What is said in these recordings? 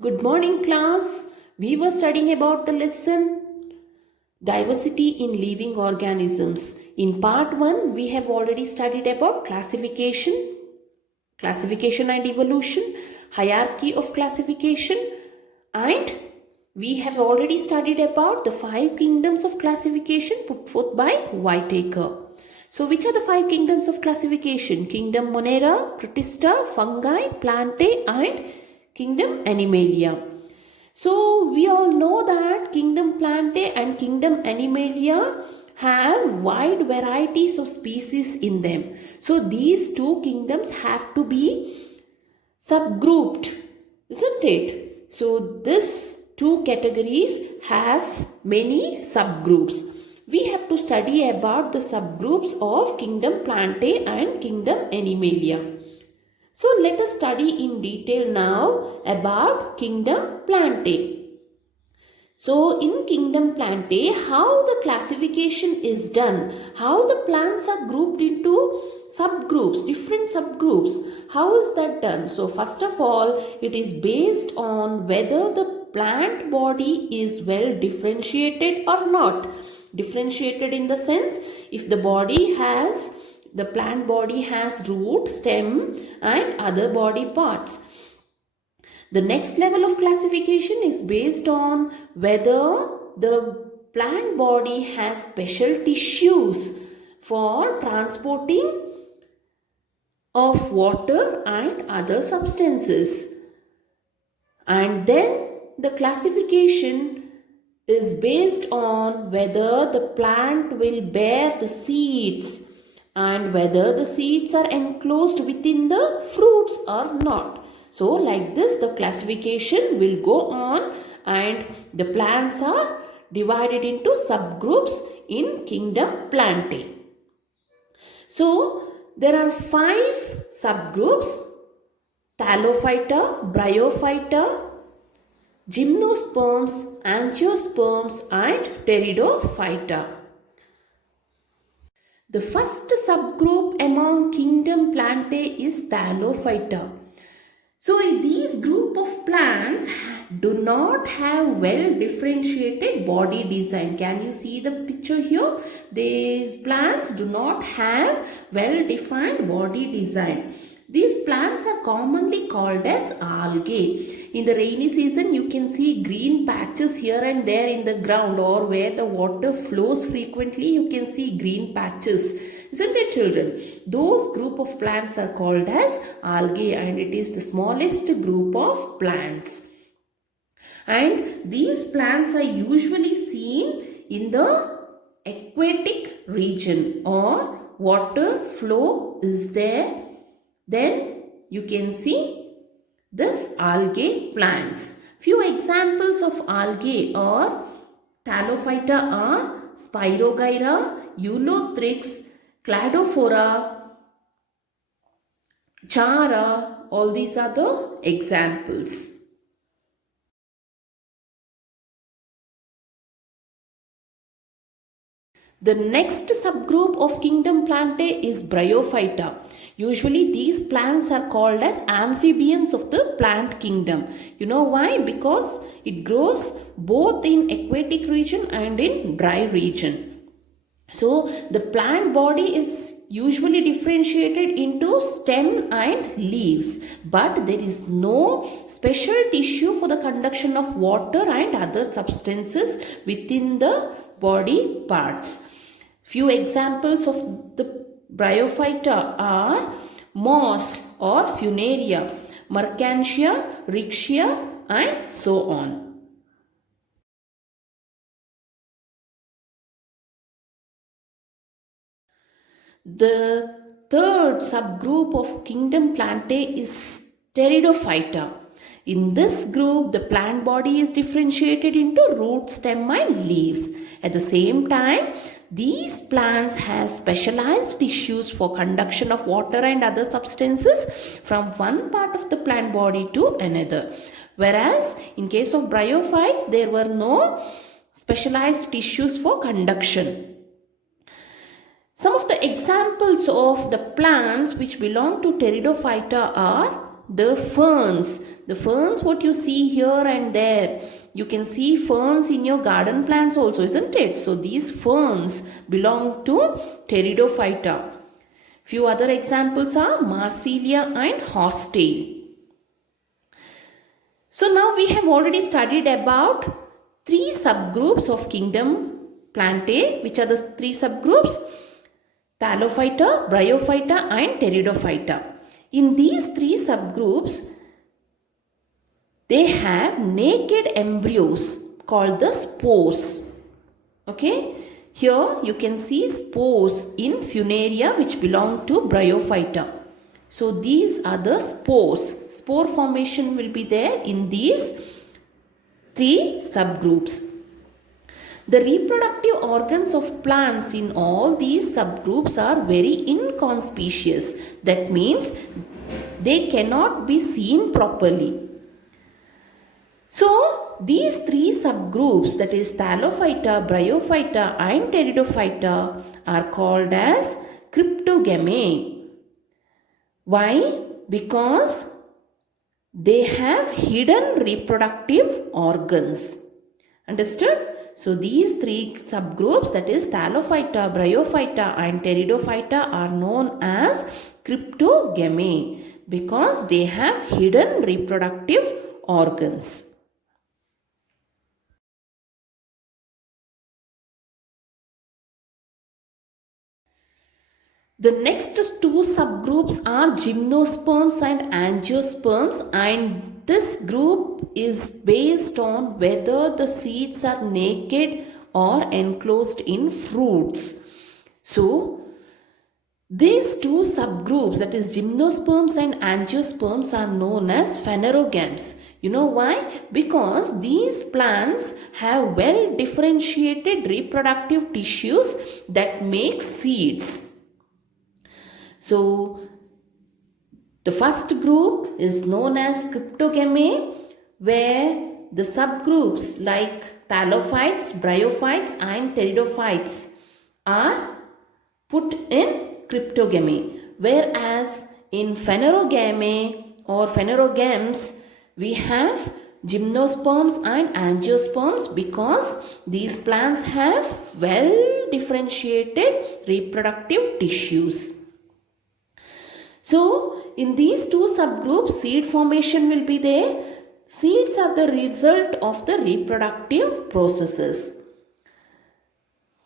Good morning, class. We were studying about the lesson diversity in living organisms. In part 1, we have already studied about classification and evolution, hierarchy of classification, and we have already studied about the 5 kingdoms of classification put forth by Whitaker. So, which are the 5 kingdoms of classification? Kingdom Monera, Protista, Fungi, Plantae, and Kingdom Animalia. So we all know that Kingdom Plantae and Kingdom Animalia have wide varieties of species in them. So these two kingdoms have to be subgrouped, isn't it? So these two categories have many subgroups. We have to study about the subgroups of Kingdom Plantae and Kingdom Animalia. So let us study in detail now about Kingdom Plantae. So in Kingdom Plantae, how the classification is done, how the plants are grouped into subgroups, different subgroups. How is that done? So first of all, it is based on whether the plant body is well differentiated or not. Differentiated in the sense, if the plant body has root, stem and other body parts. The next level of classification is based on whether the plant body has special tissues for transporting of water and other substances. And then the classification is based on whether the plant will bear the seeds and whether the seeds are enclosed within the fruits or not. So like this the classification will go on and the plants are divided into subgroups in Kingdom Plantae. So there are 5 subgroups: Thallophyta, Bryophyta, Gymnosperms, Angiosperms and Pteridophyta. The first subgroup among Kingdom Plantae is Thallophyta. So these group of plants do not have well differentiated body design. Can you see the picture here? These plants do not have well defined body design. These plants are commonly called as algae. In the rainy season, you can see green patches here and there in the ground, or where the water flows frequently, you can see green patches. Isn't it, children? Those group of plants are called as algae, and it is the smallest group of plants. And these plants are usually seen in the aquatic region, or water flow is there. Then you can see this algae plants. Few examples of algae or Thallophyta are Spirogyra, Eulothrix, Cladophora, Chara. All these are the examples. The next subgroup of Kingdom Plantae is Bryophyta. Usually these plants are called as amphibians of the plant kingdom. You know why? Because it grows both in aquatic region and in dry region. So the plant body is usually differentiated into stem and leaves, but there is no special tissue for the conduction of water and other substances within the body parts. Few examples of the Bryophyta are moss or Funaria, Mercantia, Rixia and so on. The third subgroup of Kingdom Plantae is Pteridophyta. In this group, the plant body is differentiated into root, stem and leaves. At the same time, these plants have specialized tissues for conduction of water and other substances from one part of the plant body to another. Whereas, in case of bryophytes, there were no specialized tissues for conduction. Some of the examples of the plants which belong to Pteridophyta are the ferns. The ferns what you see here and there. You can see ferns in your garden plants also, isn't it? So these ferns belong to Pteridophyta. Few other examples are Marsilia and horsetail. So now we have already studied about 3 subgroups of kingdom Plantae. Which are the 3 subgroups? Thallophyta, Bryophyta and Pteridophyta. In these 3 subgroups, they have naked embryos called the spores. Okay. Here you can see spores in Funaria which belong to Bryophyta. So these are the spores. Spore formation will be there in these 3 subgroups. The reproductive organs of plants in all these subgroups are very inconspicuous. That means they cannot be seen properly. So these 3 subgroups, that is Thallophyta, Bryophyta and Pteridophyta, are called as cryptogamy. Why? Because they have hidden reproductive organs. Understood? So these 3 subgroups, that is Thallophyta, Bryophyta and Pteridophyta, are known as cryptogamy because they have hidden reproductive organs. The next 2 subgroups are gymnosperms and angiosperms, and this group is based on whether the seeds are naked or enclosed in fruits. So these 2 subgroups, that is gymnosperms and angiosperms, are known as phanerogams. You know why? Because these plants have well differentiated reproductive tissues that make seeds. So the first group is known as cryptogamy, where the subgroups like thallophytes, bryophytes and pteridophytes are put in cryptogamy. Whereas in phanerogamy or phanerogams, we have gymnosperms and angiosperms because these plants have well differentiated reproductive tissues. So in these 2 subgroups, seed formation will be there. Seeds are the result of the reproductive processes.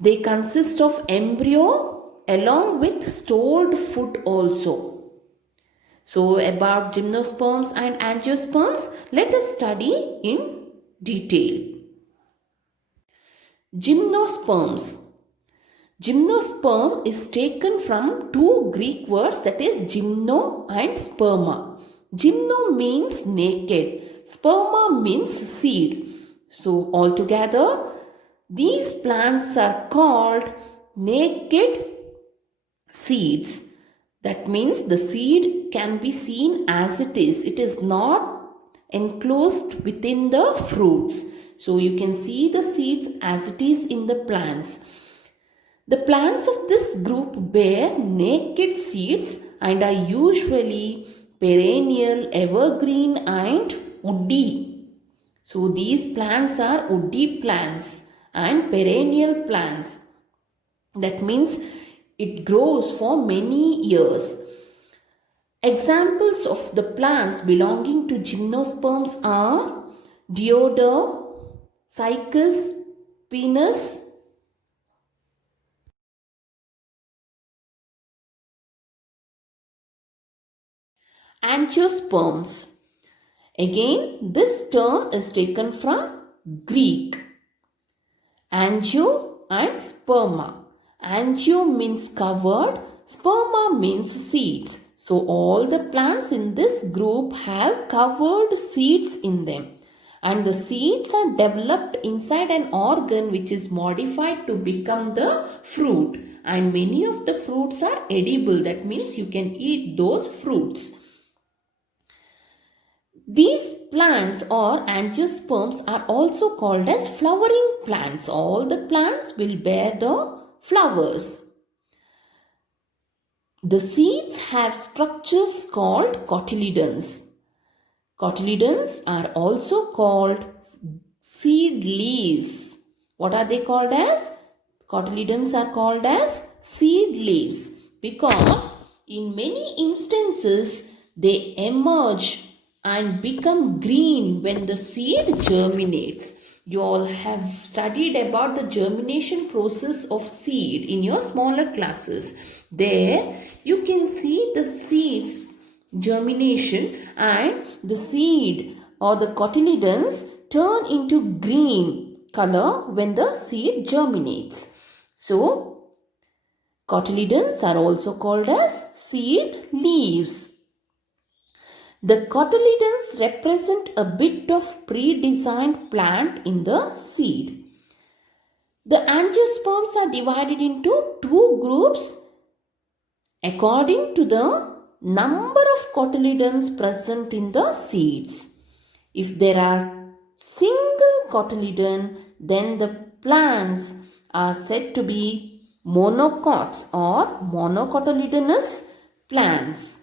They consist of embryo along with stored food also. So about gymnosperms and angiosperms, let us study in detail. Gymnosperms. Gymnosperm is taken from 2 Greek words, that is gymno and sperma. Gymno means naked, sperma means seed. So altogether these plants are called naked seeds. That means the seed can be seen as it is. It is not enclosed within the fruits. So you can see the seeds as it is in the plants. The plants of this group bear naked seeds and are usually perennial, evergreen and woody. So these plants are woody plants and perennial plants. That means it grows for many years. Examples of the plants belonging to gymnosperms are deodar, cycas, pinus, angiosperms. Again, this term is taken from Greek. Angio and sperma. Angio means covered, sperma means seeds. So all the plants in this group have covered seeds in them. And the seeds are developed inside an organ which is modified to become the fruit. And many of the fruits are edible. That means you can eat those fruits. These plants or angiosperms are also called as flowering plants. All the plants will bear the flowers. The seeds have structures called cotyledons. Cotyledons are also called seed leaves. What are they called as? Cotyledons are called as seed leaves because in many instances they emerge and become green when the seed germinates. You all have studied about the germination process of seed in your smaller classes. There you can see the seeds germination and the seed or the cotyledons turn into green color when the seed germinates. So, cotyledons are also called as seed leaves. The cotyledons represent a bit of pre-designed plant in the seed. The angiosperms are divided into two groups according to the number of cotyledons present in the seeds. If there are single cotyledon, then the plants are said to be monocots or monocotyledonous plants.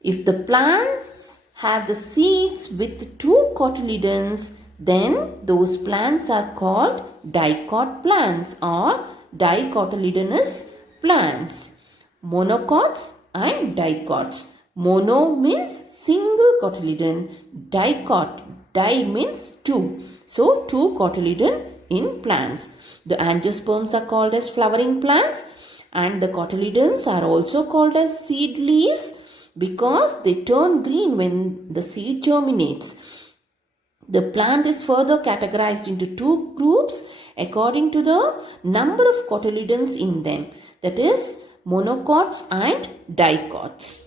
If the plants have the seeds with two cotyledons, then those plants are called dicot plants or dicotyledonous plants. Monocots and dicots. Mono means single cotyledon. Di means two. So, two cotyledon in plants. The angiosperms are called as flowering plants and the cotyledons are also called as seed leaves because they turn green when the seed germinates. The plant is further categorized into two groups according to the number of cotyledons in them, that is monocots and dicots.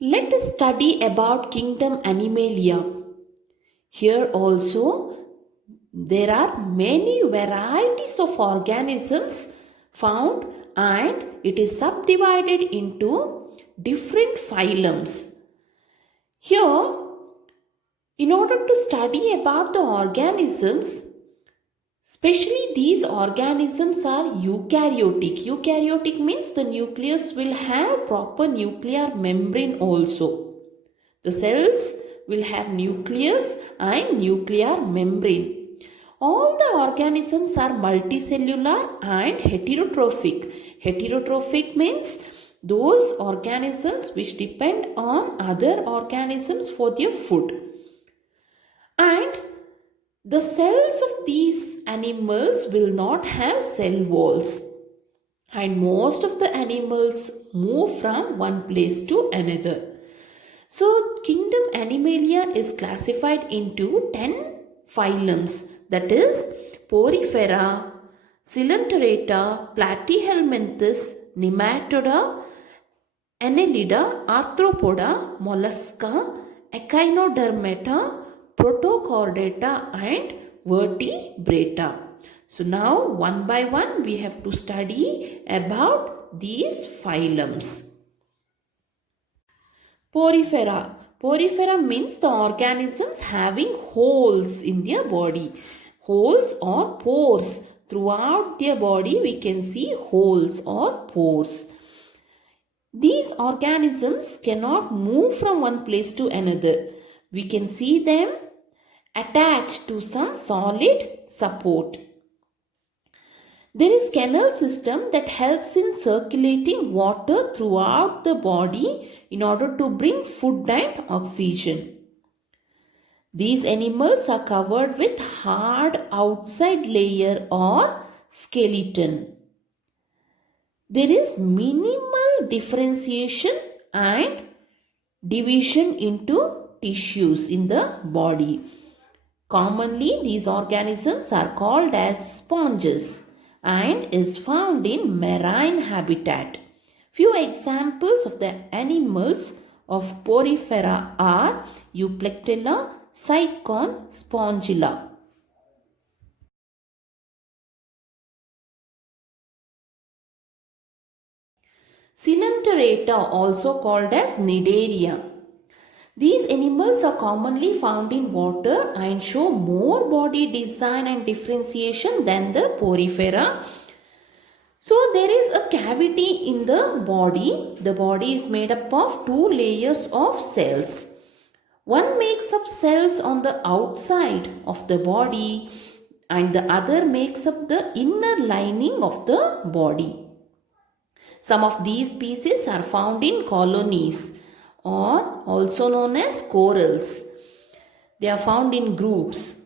Let us study about kingdom Animalia. Here also there are many varieties of organisms found and it is subdivided into different phylums. Here, in order to study about the organisms, especially these organisms are eukaryotic. Eukaryotic means the nucleus will have proper nuclear membrane also. The cells will have nucleus and nuclear membrane. All the organisms are multicellular and heterotrophic. Heterotrophic means those organisms which depend on other organisms for their food. And the cells of these animals will not have cell walls. And most of the animals move from one place to another. So, kingdom Animalia is classified into 10 phylums, that is Porifera, Coelenterata, Platyhelminthes, Nematoda, Annelida, Arthropoda, Mollusca, Echinodermata, Protochordata and Vertebrata. So now one by one we have to study about these phylums. Porifera. Porifera means the organisms having holes in their body. Holes or pores. Throughout their body we can see holes or pores. These organisms cannot move from one place to another. We can see them attached to some solid support. There is canal system that helps in circulating water throughout the body in order to bring food and oxygen. These animals are covered with hard outside layer or skeleton. There is minimal differentiation and division into tissues in the body. Commonly, these organisms are called as sponges and is found in marine habitat. Few examples of the animals of Porifera are Euplectella, Cycon, Spongilla. Coelenterata, also called as Cnidaria. These animals are commonly found in water and show more body design and differentiation than the porifera. So there is a cavity in the body. The body is made up of two layers of cells. One makes up cells on the outside of the body and the other makes up the inner lining of the body. Some of these species are found in colonies or also known as corals. They are found in groups.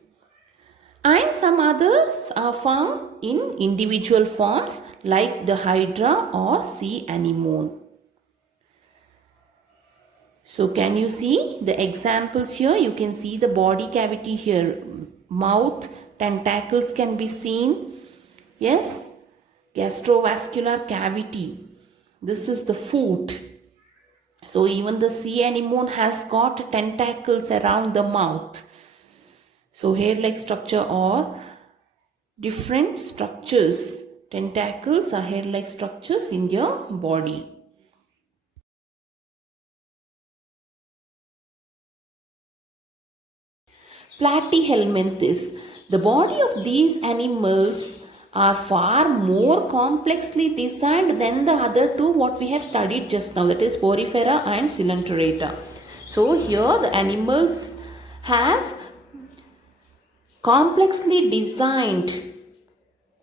And some others are found in individual forms like the hydra or sea anemone. So can you see the examples here? You can see the body cavity here. Mouth, tentacles can be seen. Yes, gastrovascular cavity. This is the foot. So even the sea anemone has got tentacles around the mouth. So hair-like structure or different structures. Tentacles are hair-like structures in your body. Platyhelminthes. The body of these animals are far more complexly designed than the other two what we have studied just now, that is Porifera and Coelenterata. So here the animals have complexly designed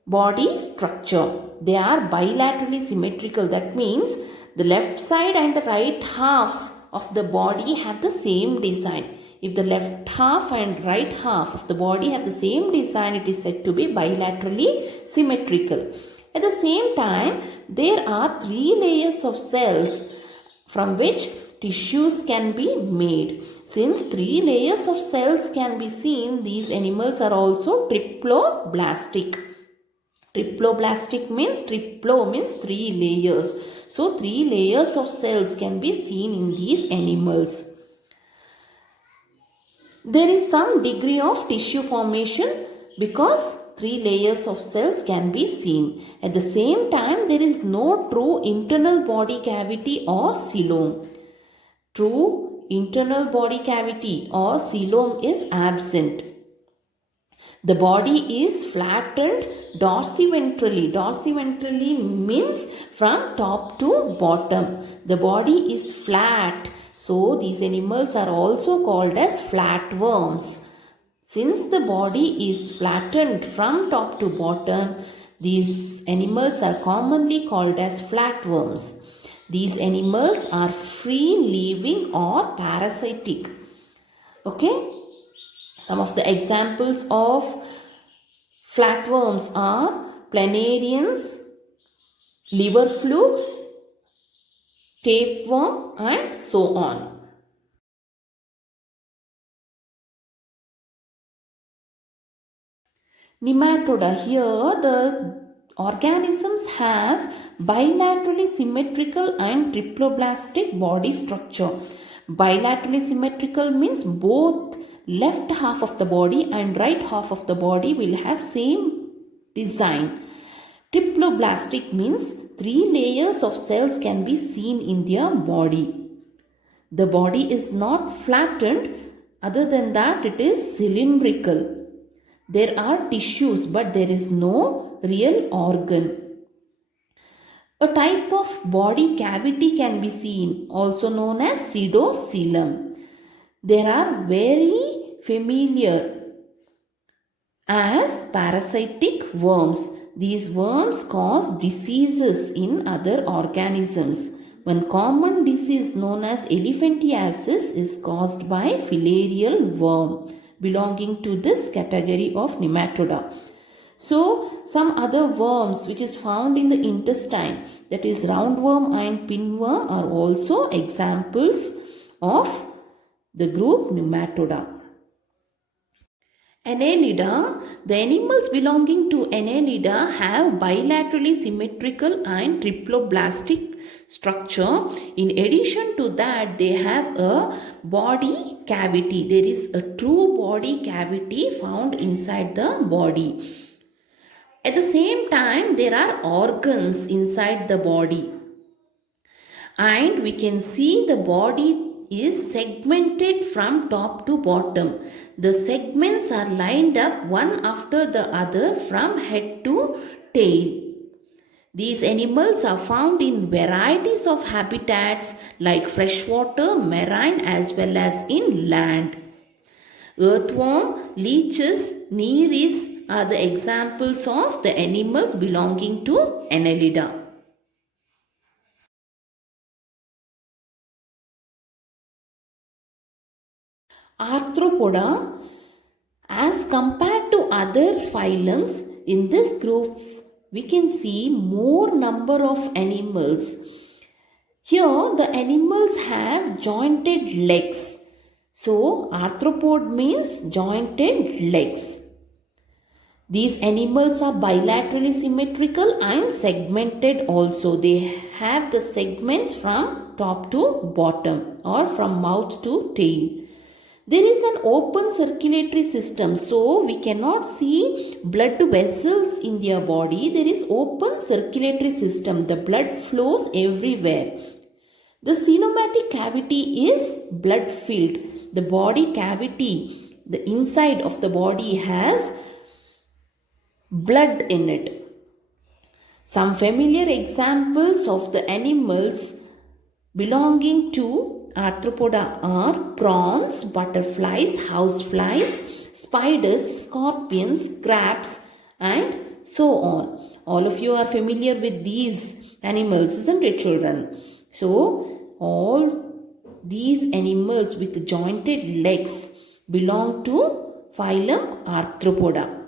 body structure. They are bilaterally symmetrical. That means the left side and the right halves of the body have the same design. If the left half and right half of the body have the same design, it is said to be bilaterally symmetrical. At the same time, there are three layers of cells from which tissues can be made. Since three layers of cells can be seen, these animals are also triploblastic. Triploblastic means triplo means three layers. So three layers of cells can be seen in these animals. There is some degree of tissue formation because three layers of cells can be seen. At the same time, there is no true internal body cavity or coelom. True internal body cavity or coelom is absent. The body is flattened dorsiventrally. Dorsiventrally means from top to bottom. The body is flat. So these animals are also called as flatworms. Since the body is flattened from top to bottom, these animals are commonly called as flatworms. These animals are free living or parasitic. Okay. Some of the examples of flatworms are planarians, liver flukes, tapeworm and so on. Nematoda. Here the organisms have bilaterally symmetrical and triploblastic body structure. Bilaterally symmetrical means both left half of the body and right half of the body will have same design. Triploblastic means three layers of cells can be seen in their body. The body is not flattened, other than that it is cylindrical. There are tissues but there is no real organ. A type of body cavity can be seen, also known as pseudocoelom. They are very familiar as parasitic worms. These worms cause diseases in other organisms. One common disease known as elephantiasis is caused by filarial worm belonging to this category of nematoda. So some other worms which is found in the intestine, that is roundworm and pinworm, are also examples of the group Nematoda. Annelida. The animals belonging to Annelida have bilaterally symmetrical and triploblastic structure. In addition to that, they have a body cavity. There is a true body cavity found inside the body. At the same time, there are organs inside the body. And we can see the body is segmented from top to bottom. The segments are lined up one after the other from head to tail. These animals are found in varieties of habitats like freshwater, marine as well as in land. Earthworm, leeches, nereis are the examples of the animals belonging to Annelida. Arthropoda, as compared to other phylums, in this group we can see more number of animals. Here the animals have jointed legs. So arthropod means jointed legs. These animals are bilaterally symmetrical and segmented also. They have the segments from top to bottom or from mouth to tail. There is an open circulatory system, so we cannot see blood vessels in their body. There is open circulatory system. The blood flows everywhere. The cynomatic cavity is blood filled. The body cavity, the inside of the body has blood in it. Some familiar examples of the animals belonging to arthropoda are prawns, butterflies, houseflies, spiders, scorpions, crabs, and so on. All of you are familiar with these animals, isn't it, children? So, all these animals with jointed legs belong to phylum Arthropoda.